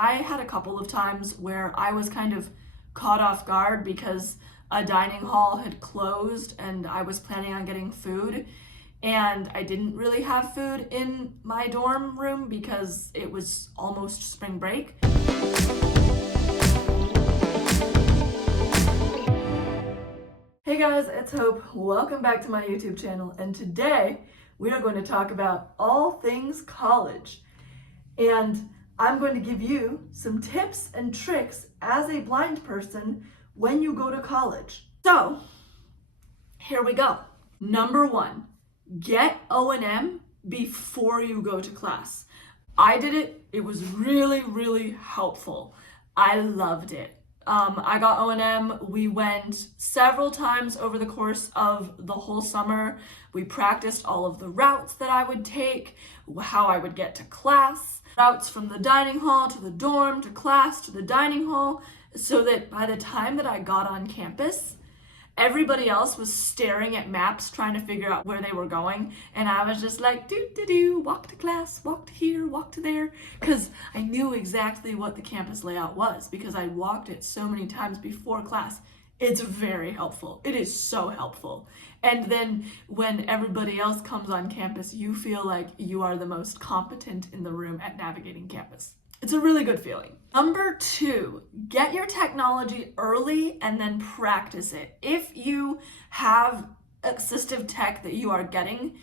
I had a couple of times where I was kind of caught off guard because a dining hall had closed and I was planning on getting food, and I didn't really have food in my dorm room because it was almost spring break. Hey guys, it's Hope. Welcome back to my YouTube channel, and today we are going to talk about all things college. And I'm going to give you some tips and tricks as a blind person when you go to college. So, here we go. Number one, get O&M before you go to class. I did it. It was really, really helpful. I loved it. I got O&M. We went several times over the course of the whole summer. We practiced all of the routes that I would take, how I would get to class, routes from the dining hall to the dorm to class to the dining hall, so that by the time that I got on campus, everybody else was staring at maps trying to figure out where they were going, and I was just like, walk to class, walk to here, walk to there, because I knew exactly what the campus layout was because I walked it so many times before class. It's very helpful. It is so helpful. And then when everybody else comes on campus, you feel like you are the most competent in the room at navigating campus. It's a really good feeling. Number two, get your technology early and then practice it. If you have assistive tech that you are getting,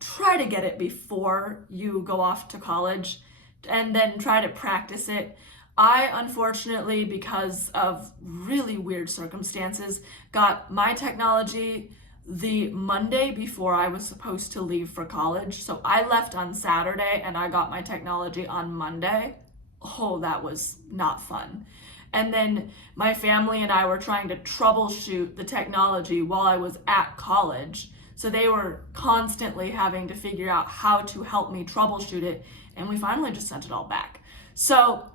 try to get it before you go off to college and then try to practice it. I, unfortunately, because of really weird circumstances, got my technology the Monday before I was supposed to leave for college. So I left on Saturday and I got my technology on Monday. Oh, that was not fun. And then my family and I were trying to troubleshoot the technology while I was at college. So they were constantly having to figure out how to help me troubleshoot it. And we finally just sent it all back. So,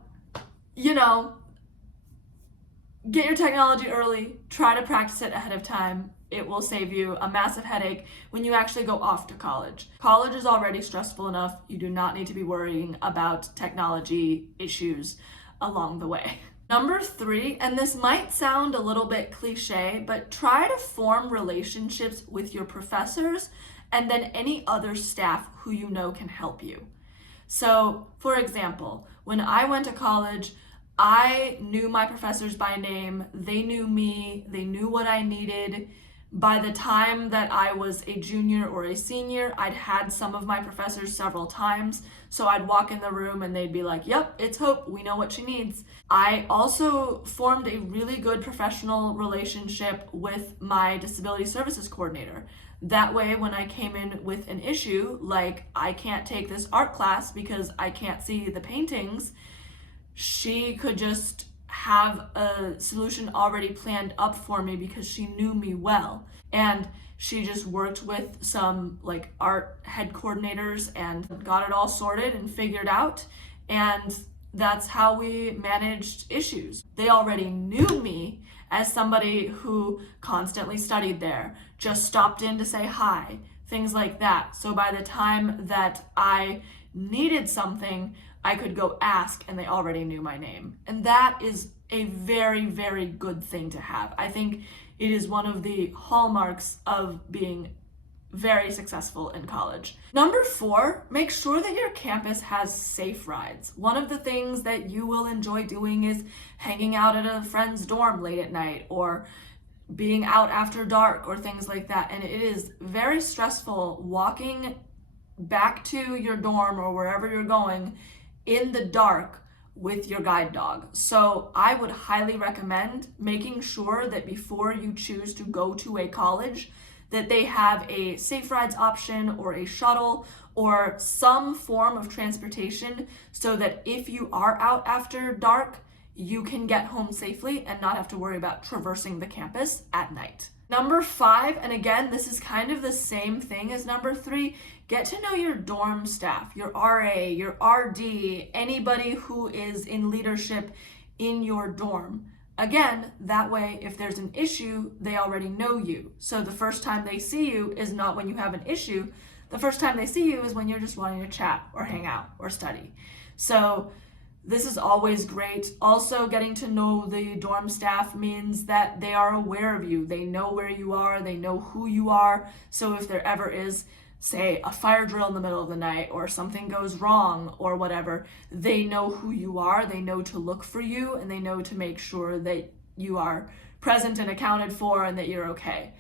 get your technology early, try to practice it ahead of time. It will save you a massive headache when you actually go off to college. College is already stressful enough. You do not need to be worrying about technology issues along the way. Number three, and this might sound a little bit cliche, but try to form relationships with your professors and then any other staff who you know can help you. So, for example, when I went to college, I knew my professors by name. They knew me. They knew what I needed. By the time that I was a junior or a senior, I'd had some of my professors several times. So I'd walk in the room and they'd be like, yep, it's Hope. We know what she needs. I also formed a really good professional relationship with my disability services coordinator. That way, when I came in with an issue, like I can't take this art class because I can't see the paintings, she could just have a solution already planned up for me because she knew me well. And she just worked with some art head coordinators and got it all sorted and figured out. And that's how we managed issues. They already knew me as somebody who constantly studied there, just stopped in to say hi, things like that. So by the time that I needed something, I could go ask and they already knew my name. And that is a very, very good thing to have. I think it is one of the hallmarks of being very successful in college. Number four, make sure that your campus has safe rides. One of the things that you will enjoy doing is hanging out at a friend's dorm late at night or being out after dark or things like that. And it is very stressful walking back to your dorm or wherever you're going in the dark with your guide dog. So I would highly recommend making sure that before you choose to go to a college, that they have a safe rides option or a shuttle or some form of transportation so that if you are out after dark, you can get home safely and not have to worry about traversing the campus at night. Number five, and again, this is kind of the same thing as number three, get to know your dorm staff, your RA, your RD, anybody who is in leadership in your dorm. Again, that way, if there's an issue, they already know you. So the first time they see you is not when you have an issue. The first time they see you is when you're just wanting to chat or hang out or study. So This is always great. Also, getting to know the dorm staff means that they are aware of you. They know where you are, they know who you are. So if there ever is, say, a fire drill in the middle of the night or something goes wrong or whatever, they know who you are, they know to look for you, and they know to make sure that you are present and accounted for and that you're okay.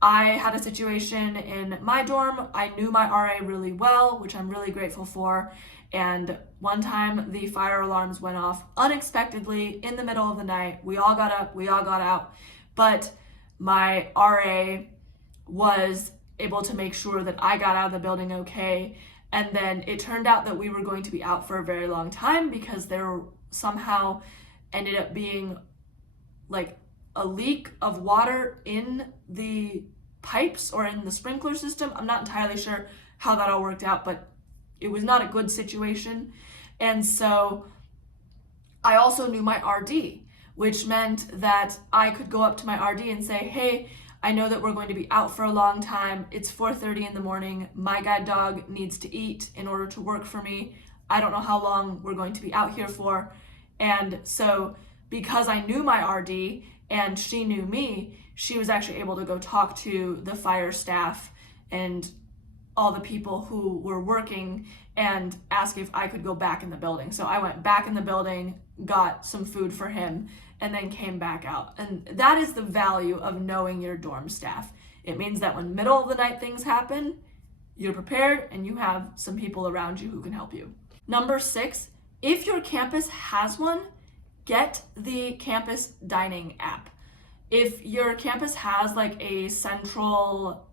I had a situation in my dorm. I knew my RA really well, which I'm really grateful for. And one time the fire alarms went off unexpectedly in the middle of the night. We all got up, we all got out, but my RA was able to make sure that I got out of the building okay. And then it turned out that we were going to be out for a very long time because there somehow ended up being like a leak of water in the pipes or in the sprinkler system. I'm not entirely sure how that all worked out, but it was not a good situation. And so I also knew my RD, which meant that I could go up to my RD and say, hey, I know that we're going to be out for a long time. It's 4:30 in the morning. My guide dog needs to eat in order to work for me. I don't know how long we're going to be out here for. And so because I knew my RD and she knew me, she was actually able to go talk to the fire staff and all the people who were working and ask if I could go back in the building. So I went back in the building, got some food for him, and then came back out. And that is the value of knowing your dorm staff. It means that when middle of the night things happen, you're prepared and you have some people around you who can help you. Number 6, if your campus has one, get the campus dining app. If your campus has like a central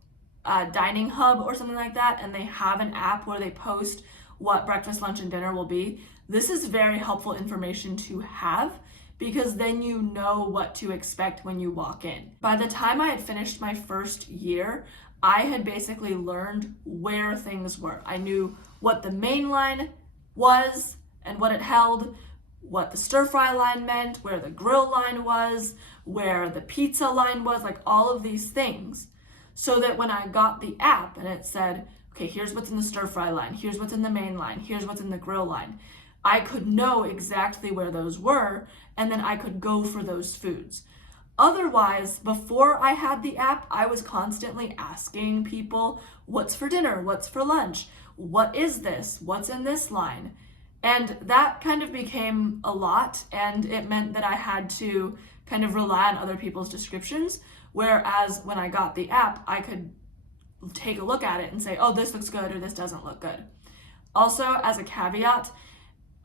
dining hub or something like that, and they have an app where they post what breakfast, lunch, and dinner will be, this is very helpful information to have because then you know what to expect when you walk in. By the time I had finished my first year, I had basically learned where things were. I knew what the main line was and what it held, what the stir fry line meant, where the grill line was, where the pizza line was, like all of these things. So that when I got the app and it said, okay, here's what's in the stir fry line, here's what's in the main line, here's what's in the grill line, I could know exactly where those were, and then I could go for those foods. Otherwise, before I had the app, I was constantly asking people, what's for dinner, what's for lunch, what is this, what's in this line? And that kind of became a lot, and it meant that I had to kind of rely on other people's descriptions. Whereas when I got the app, I could take a look at it and say, oh, this looks good or this doesn't look good. Also, as a caveat,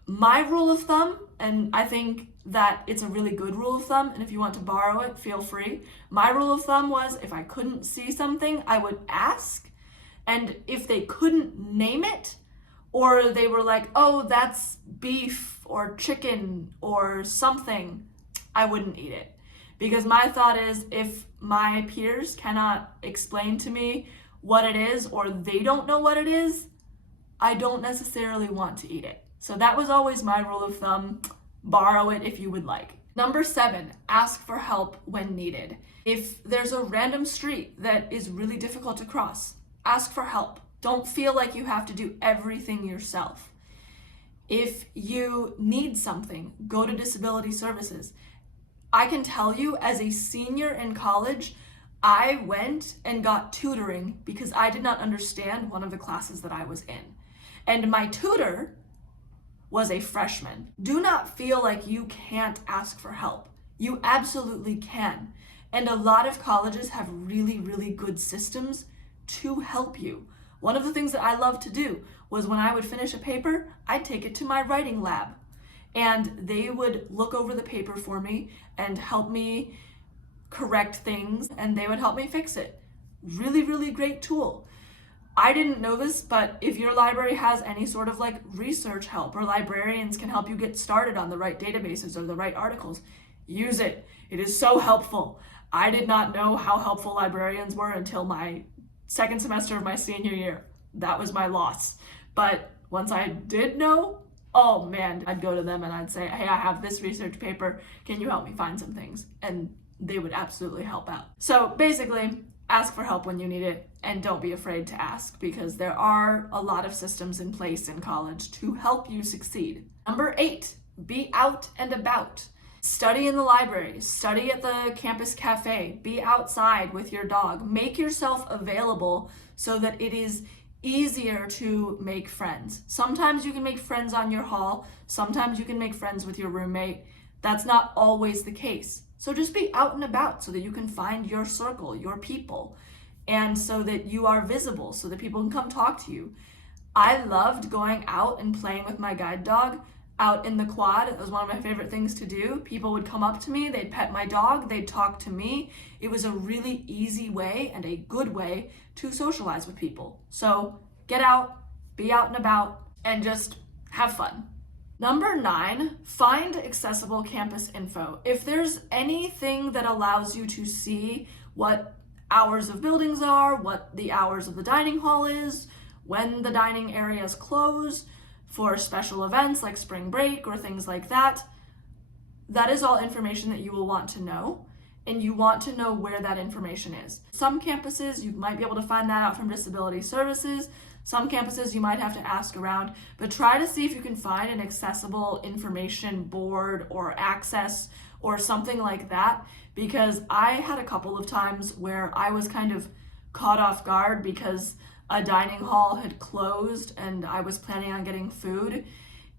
my rule of thumb, and I think that it's a really good rule of thumb, and if you want to borrow it, feel free. My rule of thumb was if I couldn't see something, I would ask. And if they couldn't name it, or they were like, oh, that's beef or chicken or something, I wouldn't eat it. Because my thought is, if my peers cannot explain to me what it is, or they don't know what it is, I don't necessarily want to eat it. So that was always my rule of thumb. Borrow it if you would like. Number 7, ask for help when needed. If there's a random street that is really difficult to cross, ask for help. Don't feel like you have to do everything yourself. If you need something, go to disability services. I can tell you, as a senior in college, I went and got tutoring because I did not understand one of the classes that I was in. And my tutor was a freshman. Do not feel like you can't ask for help. You absolutely can. And a lot of colleges have really, really good systems to help you. One of the things that I loved to do was when I would finish a paper, I'd take it to my writing lab. And they would look over the paper for me and help me correct things, and they would help me fix it. Really, really great tool. I didn't know this, but if your library has any sort of like research help, or librarians can help you get started on the right databases or the right articles, use it. It is so helpful. I did not know how helpful librarians were until my second semester of my senior year. That was my loss. But once I did know, oh man, I'd go to them and I'd say, hey, I have this research paper. Can you help me find some things? And they would absolutely help out. So basically, ask for help when you need it, and don't be afraid to ask, because there are a lot of systems in place in college to help you succeed. Number 8, Be out and about. Study in the library, study at the campus cafe, be outside with your dog. Make yourself available so that it is easier to make friends. Sometimes you can make friends on your hall, sometimes you can make friends with your roommate. That's not always the case. So just be out and about so that you can find your circle, your people, and so that you are visible, so that people can come talk to you. I loved going out and playing with my guide dog out in the quad. It was one of my favorite things to do. People would come up to me, they'd pet my dog, they'd talk to me. It was a really easy way and a good way to socialize with people. So get out, be out and about, and just have fun. Number 9, find accessible campus info. If there's anything that allows you to see what hours of buildings are, what the hours of the dining hall is, when the dining areas close, for special events like spring break or things like that, that is all information that you will want to know, and you want to know where that information is. Some campuses, you might be able to find that out from disability services. Some campuses you might have to ask around, but try to see if you can find an accessible information board or access or something like that, because I had a couple of times where I was kind of caught off guard because a dining hall had closed and I was planning on getting food,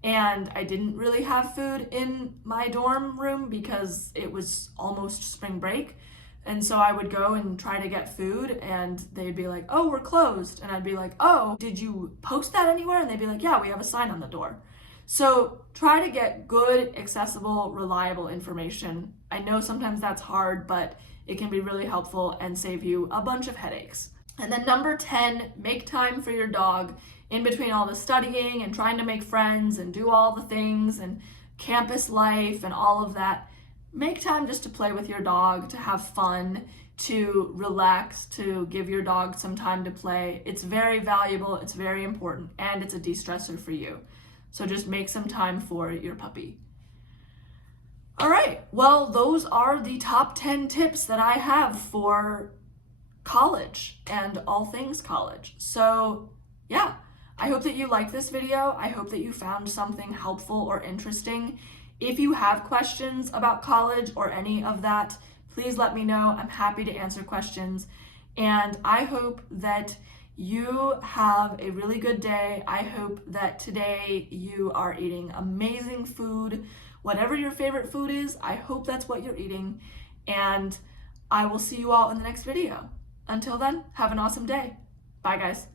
and I didn't really have food in my dorm room because it was almost spring break. And so I would go and try to get food and they'd be like, "Oh, we're closed." And I'd be like, "Oh, did you post that anywhere?" And they'd be like, "Yeah, we have a sign on the door." So try to get good, accessible, reliable information. I know sometimes that's hard, but it can be really helpful and save you a bunch of headaches. And then number 10, make time for your dog in between all the studying and trying to make friends and do all the things and campus life and all of that. Make time just to play with your dog, to have fun, to relax, to give your dog some time to play. It's very valuable, it's very important, and it's a de-stressor for you. So just make some time for your puppy. All right, well, those are the top 10 tips that I have for college and all things college. So yeah, I hope that you like this video. I hope that you found something helpful or interesting. If you have questions about college or any of that, please let me know. I'm happy to answer questions. And I hope that you have a really good day. I hope that today you are eating amazing food. Whatever your favorite food is, I hope that's what you're eating. And I will see you all in the next video. Until then, have an awesome day. Bye, guys.